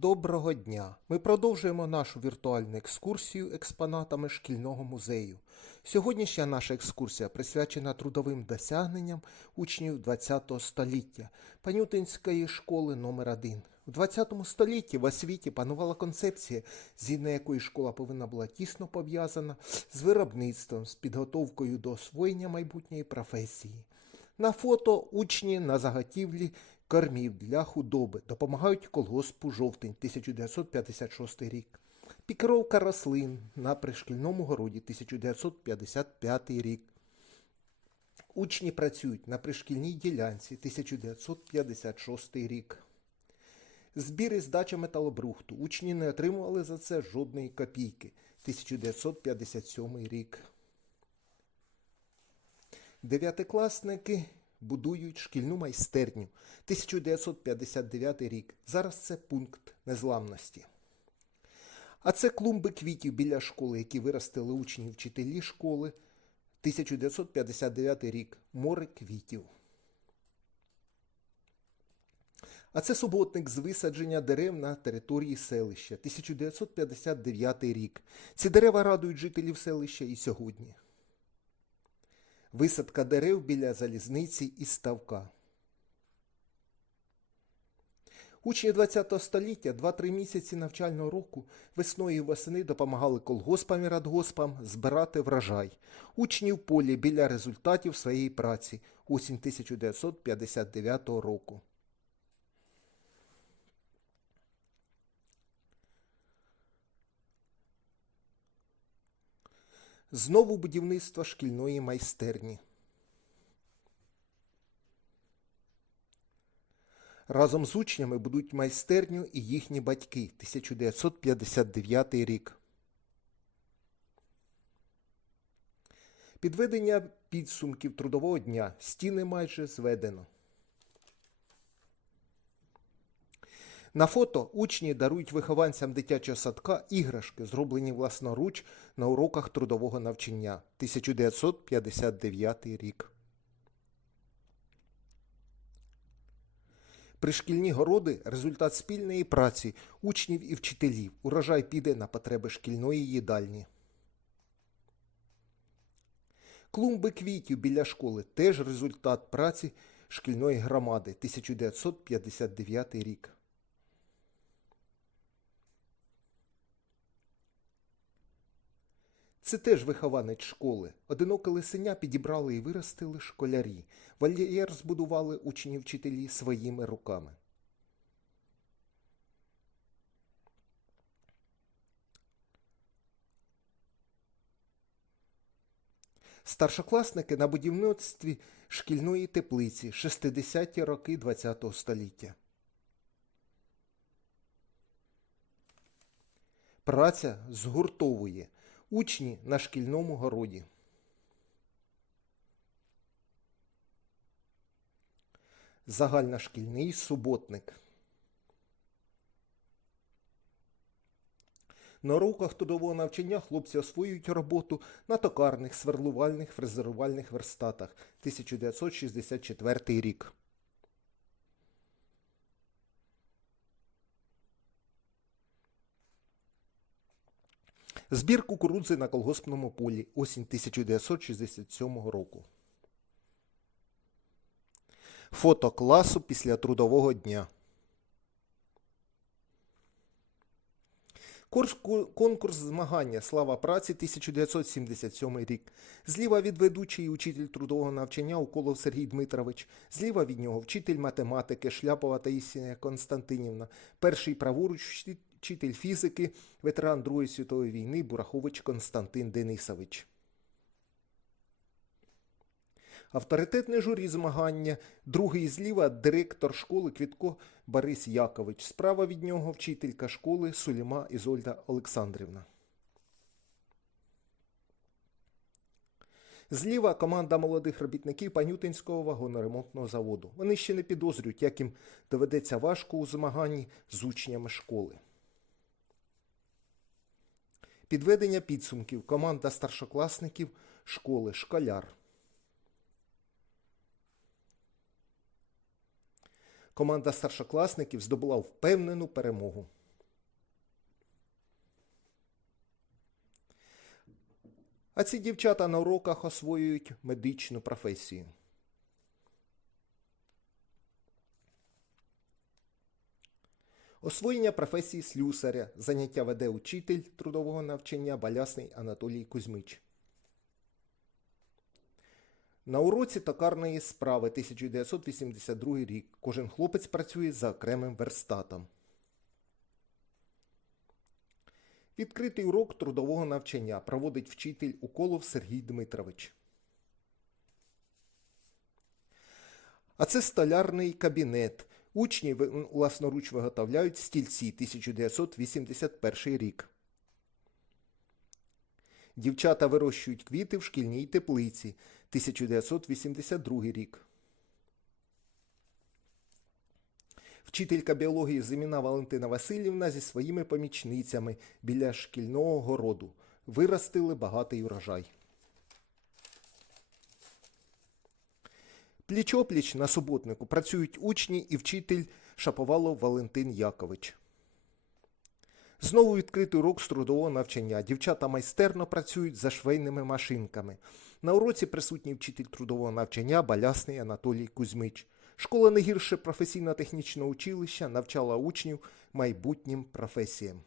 Доброго дня! Ми продовжуємо нашу віртуальну екскурсію експонатами шкільного музею. Сьогоднішня наша екскурсія присвячена трудовим досягненням учнів ХХ століття Панютинської школи номер 1 У ХХ столітті в освіті панувала концепція, згідно якої школа повинна була тісно пов'язана з виробництвом, з підготовкою до освоєння майбутньої професії. На фото учні на заготівлі кормів для худоби допомагають колгоспу жовтень 1956 рік. Пікровка рослин на пришкільному городі 1955 рік. Учні працюють на пришкільній ділянці 1956 рік. Збір і здача металобрухту. Учні не отримували за це жодної копійки 1957 рік. Дев'ятикласники будують шкільну майстерню 1959 рік. Зараз це пункт незламності. А це клумби квітів біля школи, які виростили учні вчителі школи 1959 рік. Море квітів. А це суботник з висадження дерев на території селища 1959 рік. Ці дерева радують жителів селища і сьогодні. Висадка дерев біля залізниці і ставка. Учні ХХ століття 2-3 місяці навчального року весною і восени допомагали колгоспам і радгоспам збирати врожай. Учні в полі біля результатів своєї праці осінь 1959 року. Знову будівництво шкільної майстерні. Разом з учнями будуть майстерню і їхні батьки 1959 рік. Підведення підсумків трудового дня. Стіни майже зведено. На фото учні дарують вихованцям дитячого садка іграшки, зроблені власноруч на уроках трудового навчання 1959 рік. Пришкільні городи результат спільної праці учнів і вчителів. Урожай піде на потреби шкільної їдальні. Клумби квітів біля школи теж результат праці шкільної громади 1959 рік. Це теж вихованець школи. Одиноке лисеня підібрали і виростили школярі. Вольєр збудували учні вчителі своїми руками. Старшокласники на будівництві шкільної теплиці 60-ті роки ХХ століття. Праця згуртовує учні на шкільному городі. Загальношкільний суботник. На уроках трудового навчання хлопці освоюють роботу на токарних, сверлувальних, фрезерувальних верстатах 1964 рік. Збір кукурудзи на колгоспному полі осінь 1967 року. Фото класу після трудового дня. Конкурс змагання Слава праці 1977 рік. Зліва від ведучої учитель трудового навчання Уколов Сергій Дмитрович. Зліва від нього вчитель математики Шляпова Таїсія Константинівна. Перший праворуч вчитель фізики, ветеран Другої світової війни Бурахович Константин Денисович. Авторитетне журі змагання. Другий зліва директор школи Квітко Борис Якович. Справа від нього вчителька школи Суліма Ізольда Олександрівна. Зліва команда молодих робітників Панютинського вагоноремонтного заводу. Вони ще не підозрюють, як їм доведеться важко у змаганні з учнями школи. Підведення підсумків. Команда старшокласників школи школяр. Команда старшокласників здобула впевнену перемогу. А ці дівчата на уроках освоюють медичну професію. Освоєння професії слюсаря. Заняття веде учитель трудового навчання Балясний Анатолій Кузьмич. На уроці токарної справи 1982 рік. Кожен хлопець працює за окремим верстатом. Відкритий урок трудового навчання проводить вчитель Уколов Сергій Дмитрович. А це столярний кабінет. Учні власноруч виготовляють стільці 1981 рік. Дівчата вирощують квіти в шкільній теплиці 1982 рік. Вчителька біології Зиміна Валентина Васильівна зі своїми помічницями біля шкільного городу виростили багатий урожай. Пліч-опліч на суботнику працюють учні і вчитель Шаповалов Валентин Якович. Знову відкритий урок з трудового навчання. Дівчата майстерно працюють за швейними машинками. На уроці присутній вчитель трудового навчання Балясний Анатолій Кузьмич. Школа не гірше професійно-технічного училища навчала учнів майбутнім професіям.